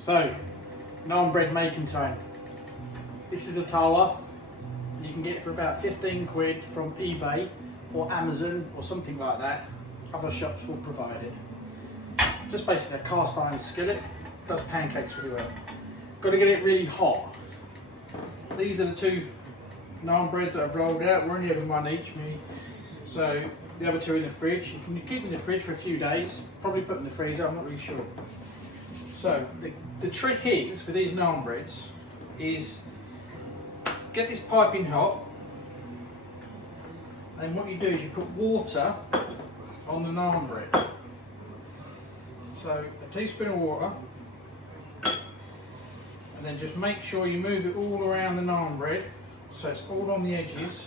So, naan bread making time. This is a tawa. You can get it for about 15 quid from eBay or Amazon or something like that. Other shops will provide it. Just basically a cast iron skillet. Does pancakes really well. Got to get it really hot. These are the two naan breads that I've rolled out. We're only having one each, me. So the other two in the fridge. You can keep them in the fridge for a few days. Probably put them in the freezer, I'm not really sure. So the trick is, with these naan breads, is get this piping hot. And what you do is you put water on the naan bread. So a teaspoon of water. And then just make sure you move it all around the naan bread, so it's all on the edges.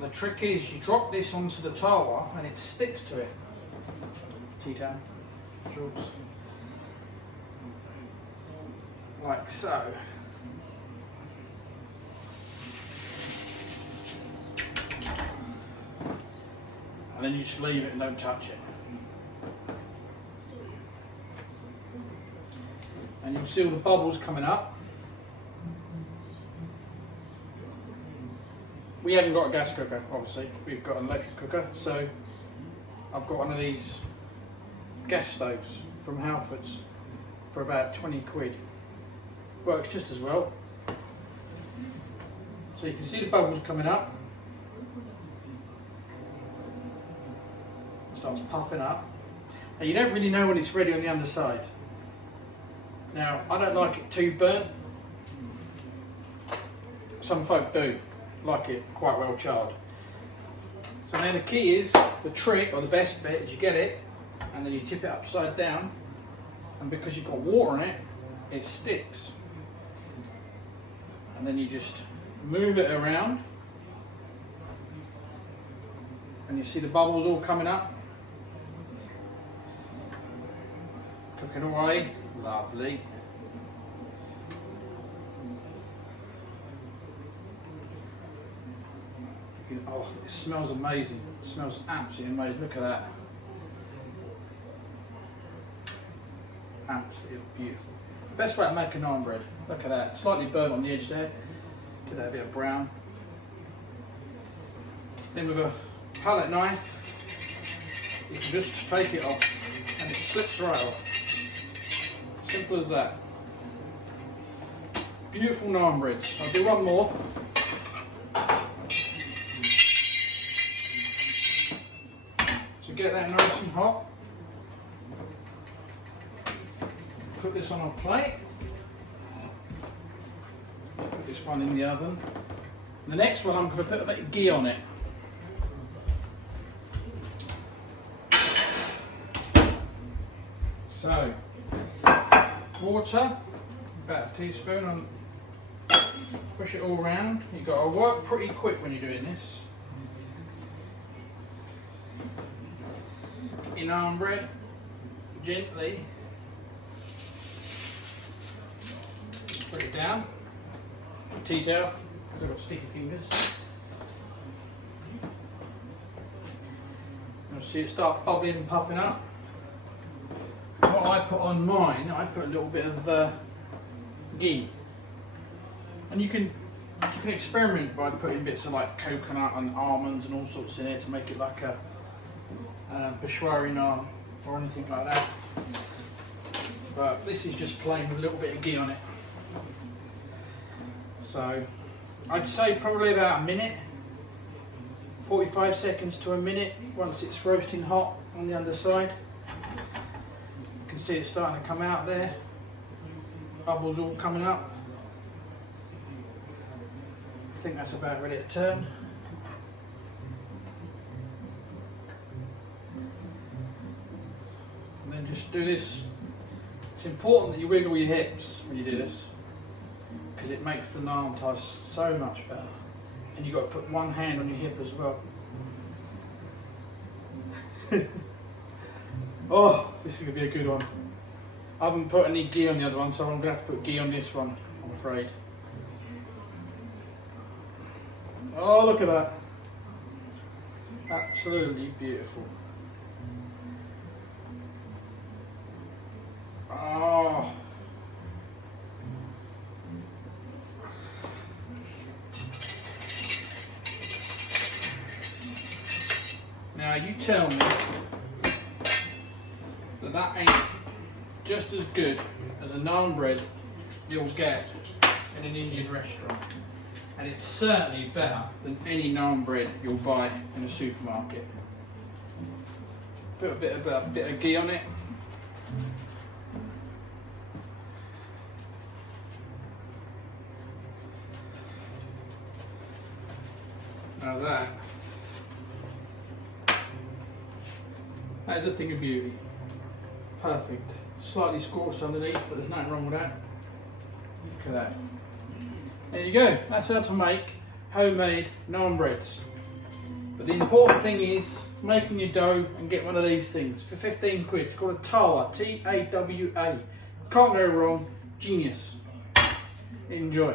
The trick is you drop this onto the tawa and it sticks to it. Tea-time, Jules. Like so. And then you just leave it and don't touch it. And you'll see all the bubbles coming up. We haven't got a gas cooker, obviously. We've got an electric cooker, so I've got one of these gas stoves from Halfords for about 20 quid. Works just as well. So you can see the bubbles coming up. It starts puffing up. Now you don't really know when it's ready on the underside. Now, I don't like it too burnt. Some folk do like it quite well charred. So now the key is, the trick, or the best bit, is you get it, and then you tip it upside down, and because you've got water in it, it sticks. And then you just move it around, and you see the bubbles all coming up. Cooking away. Lovely. Oh, it smells amazing. It smells absolutely amazing. Look at that. Absolutely beautiful. Best way to make a naan bread. Look at that. Slightly burnt on the edge there. Give that a bit of brown. Then with a palette knife, you can just take it off and it slips right off. Simple as that. Beautiful naan breads. I'll do one more. So get that nice and hot. Put this on a plate. Put this one in the oven. The next one I'm going to put a bit of ghee on it. So, water, about a teaspoon, and push it all around. You've got to work pretty quick when you're doing this. Get your naan bread gently. Put it down. Tea towel, because I've got sticky fingers. You'll see it start bubbling and puffing up. What I put on mine, I put a little bit of ghee, and you can experiment by putting bits of like coconut and almonds and all sorts in here to make it like a Peshwari naan or anything like that. But this is just plain with a little bit of ghee on it. So I'd say probably about a minute, 45 seconds to a minute once it's roasting hot on the underside. You can see it starting to come out there. Bubbles all coming up. I think that's about ready to turn. And then just do this. It's important that you wiggle your hips when you do this, because it makes the naan taste so much better. And you've got to put one hand on your hip as well. Oh, this is going to be a good one. I haven't put any ghee on the other one, so I'm going to have to put ghee on this one, I'm afraid. Oh, look at that. Absolutely beautiful. Oh. Now you tell me that that ain't just as good as a naan bread you'll get in an Indian restaurant. And it's certainly better than any naan bread you'll buy in a supermarket. Put a bit of ghee on it. Now that is a thing of beauty. Perfect. Slightly scorched underneath, but there's nothing wrong with that. Look at that. There you go. That's how to make homemade naan breads. But the important thing is making your dough and get one of these things for 15 quid. It's called a tawa, T-A-W-A. Can't go wrong. Genius. Enjoy.